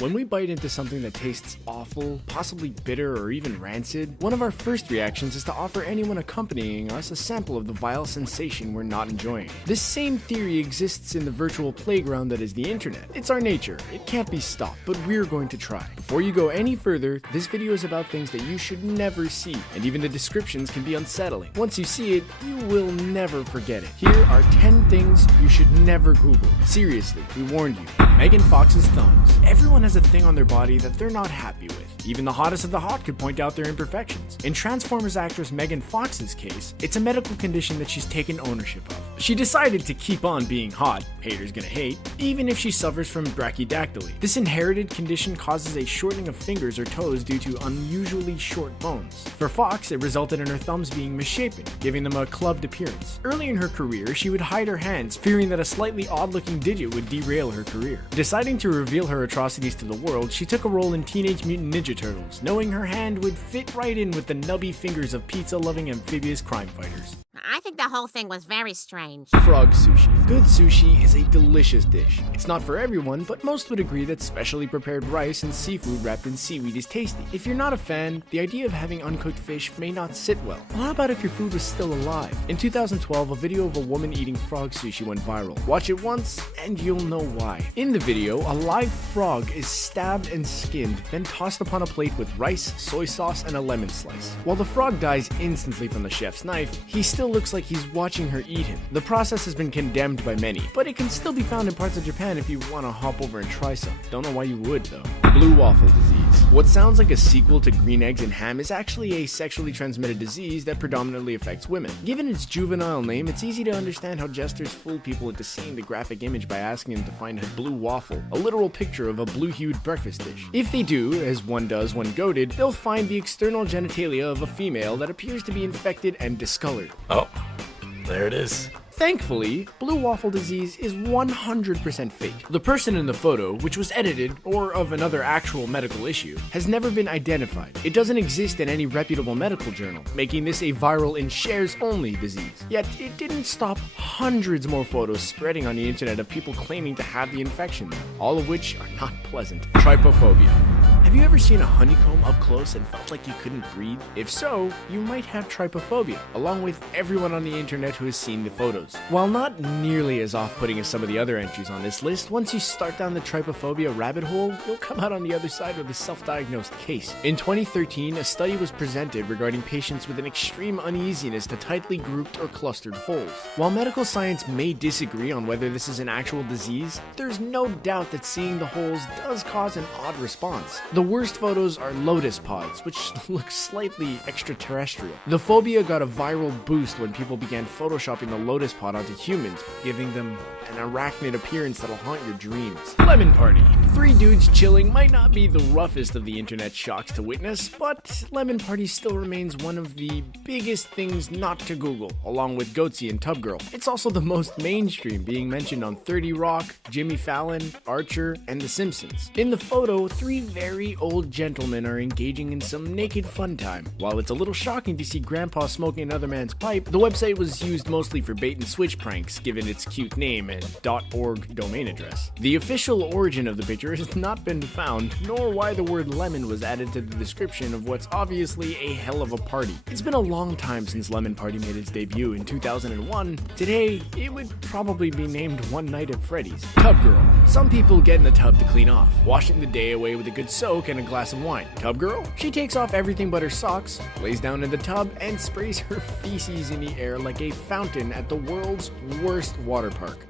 When we bite into something that tastes awful, possibly bitter or even rancid, one of our first reactions is to offer anyone accompanying us a sample of the vile sensation we're not enjoying. This same theory exists in the virtual playground that is the internet. It's our nature, it can't be stopped, but we're going to try. Before you go any further, this video is about things that you should never see, and even the descriptions can be unsettling. Once you see it, you will never forget it. Here are 10 things you should never Google. Seriously, we warned you. Megan Fox's thumbs. Everyone has a thing on their body that they're not happy with. Even the hottest of the hot could point out their imperfections. In Transformers actress Megan Fox's case, it's a medical condition that she's taken ownership of. She decided to keep on being hot, haters gonna hate, even if she suffers from brachydactyly. This inherited condition causes a shortening of fingers or toes due to unusually short bones. For Fox, it resulted in her thumbs being misshapen, giving them a clubbed appearance. Early in her career, she would hide her hands, fearing that a slightly odd-looking digit would derail her career. Deciding to reveal her atrocities to the world, she took a role in Teenage Mutant Ninja Turtles, knowing her hand would fit right in with the nubby fingers of pizza-loving amphibious crime fighters. I think the whole thing was very strange. Frog sushi. Good sushi is a delicious dish. It's not for everyone, but most would agree that specially prepared rice and seafood wrapped in seaweed is tasty. If you're not a fan, the idea of having uncooked fish may not sit well. Well, how about if your food was still alive? In 2012, a video of a woman eating frog sushi went viral. Watch it once, and you'll know why. In the video, a live frog is stabbed and skinned, then tossed upon a plate with rice, soy sauce, and a lemon slice. While the frog dies instantly from the chef's knife, he still looks like he's watching her eat him. The process has been condemned by many, but it can still be found in parts of Japan if you want to hop over and try some. Don't know why you would, though. Blue waffle disease. What sounds like a sequel to green eggs and ham is actually a sexually transmitted disease that predominantly affects women. Given its juvenile name, it's easy to understand how jesters fool people into seeing the graphic image by asking them to find a blue waffle, a literal picture of a blue-hued breakfast dish. If they do, as one does when goaded, they'll find the external genitalia of a female that appears to be infected and discolored. Oh, there it is. Thankfully, blue waffle disease is 100% fake. The person in the photo, which was edited or of another actual medical issue, has never been identified. It doesn't exist in any reputable medical journal, making this a viral and shares-only disease. Yet, it didn't stop hundreds more photos spreading on the internet of people claiming to have the infection, all of which are not pleasant. Trypophobia. Have you ever seen a honeycomb up close and felt like you couldn't breathe? If so, you might have trypophobia, along with everyone on the internet who has seen the photos. While not nearly as off-putting as some of the other entries on this list, once you start down the trypophobia rabbit hole, you'll come out on the other side with a self-diagnosed case. In 2013, a study was presented regarding patients with an extreme uneasiness to tightly grouped or clustered holes. While medical science may disagree on whether this is an actual disease, there's no doubt that seeing the holes does cause an odd response. The worst photos are lotus pods, which look slightly extraterrestrial. The phobia got a viral boost when people began photoshopping the lotus pod onto humans, giving them an arachnid appearance that'll haunt your dreams. Lemon Party. 3 dudes chilling might not be the roughest of the internet shocks to witness, but Lemon Party still remains one of the biggest things not to Google, along with Goatsy and Tub Girl. It's also the most mainstream, being mentioned on 30 Rock, Jimmy Fallon, Archer, and The Simpsons. In the photo, 3 very old gentlemen are engaging in some naked fun time. While it's a little shocking to see Grandpa smoking another man's pipe, the website was used mostly for bait and switch pranks, given its cute name and .org domain address. The official origin of the picture has not been found, nor why the word lemon was added to the description of what's obviously a hell of a party. It's been a long time since Lemon Party made its debut in 2001. Today, it would probably be named One Night at Freddy's. Tub Girl. Some people get in the tub to clean off, washing the day away with a good soak and a glass of wine. Tub Girl? She takes off everything but her socks, lays down in the tub, and sprays her feces in the air like a fountain at the world's worst water park.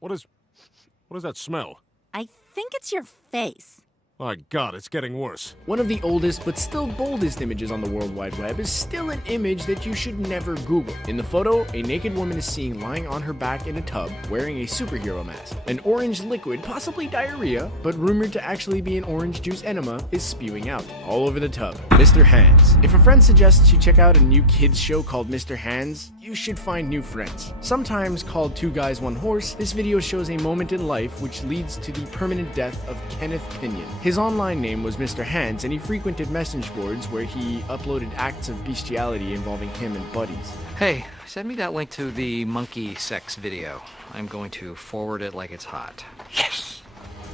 What does that smell? I think it's your face. My God, it's getting worse. One of the oldest but still boldest images on the World Wide Web is still an image that you should never Google. In the photo, a naked woman is seen lying on her back in a tub, wearing a superhero mask. An orange liquid, possibly diarrhea, but rumored to actually be an orange juice enema, is spewing out all over the tub. Mr. Hands. If a friend suggests you check out a new kids show called Mr. Hands, you should find new friends. Sometimes called Two Guys, One Horse, this video shows a moment in life which leads to the permanent death of Kenneth Pinion. His online name was Mr. Hands, and he frequented message boards where he uploaded acts of bestiality involving him and buddies. Hey, send me that link to the monkey sex video. I'm going to forward it like it's hot. Yes!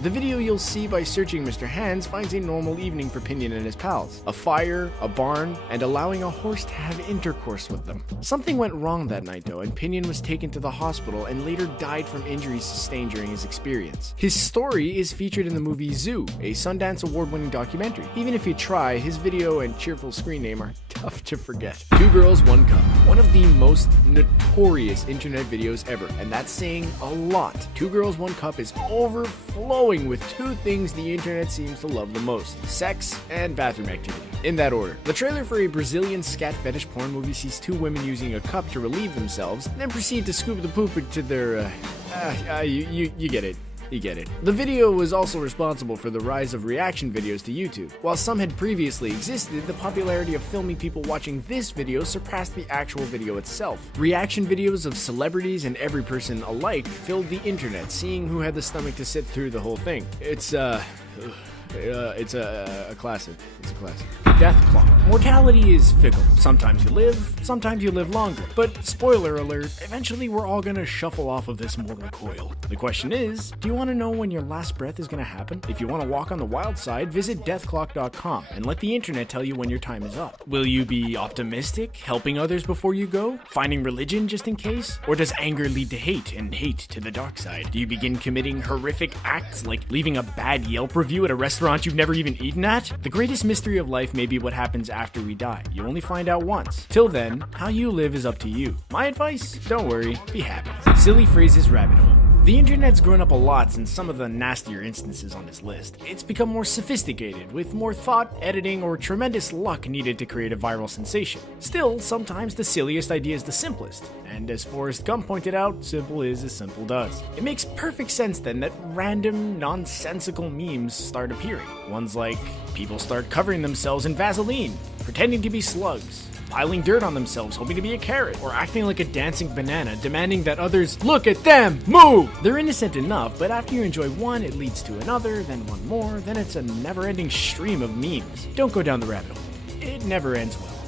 The video you'll see by searching Mr. Hands finds a normal evening for Pinion and his pals. A fire, a barn, and allowing a horse to have intercourse with them. Something went wrong that night though, and Pinion was taken to the hospital and later died from injuries sustained during his experience. His story is featured in the movie Zoo, a Sundance Award-winning documentary. Even if you try, his video and cheerful screen name are tough to forget. Two Girls, One Cup. One of the most notorious internet videos ever, and that's saying a lot. Two Girls, One Cup is overflowing with two things the internet seems to love the most: sex and bathroom activity. In that order. The trailer for a Brazilian scat fetish porn movie sees two women using a cup to relieve themselves, then proceed to scoop the poop into their, you get it. You get it. The video was also responsible for the rise of reaction videos to YouTube. While some had previously existed, the popularity of filming people watching this video surpassed the actual video itself. Reaction videos of celebrities and every person alike filled the internet, seeing who had the stomach to sit through the whole thing. It's a classic. It's a classic. Death clock. Mortality is fickle. Sometimes you live longer. But spoiler alert, eventually we're all gonna shuffle off of this mortal coil. The question is, do you want to know when your last breath is gonna happen? If you want to walk on the wild side, visit deathclock.com and let the internet tell you when your time is up. Will you be optimistic, helping others before you go? Finding religion just in case? Or does anger lead to hate and hate to the dark side? Do you begin committing horrific acts like leaving a bad Yelp review at a restaurant you've never even eaten at? The greatest mystery of life may be what happens after we die. You only find out once. Till then, how you live is up to you. My advice? Don't worry, be happy. Silly phrases rabbit hole. The internet's grown up a lot since some of the nastier instances on this list. It's become more sophisticated, with more thought, editing, or tremendous luck needed to create a viral sensation. Still, sometimes the silliest idea is the simplest, and as Forrest Gump pointed out, simple is as simple does. It makes perfect sense then that random, nonsensical memes start appearing. Ones like, people start covering themselves in Vaseline, pretending to be slugs, piling dirt on themselves, hoping to be a carrot, or acting like a dancing banana, demanding that others look at them, move! They're innocent enough, but after you enjoy one, it leads to another, then one more, then it's a never-ending stream of memes. Don't go down the rabbit hole. It never ends well.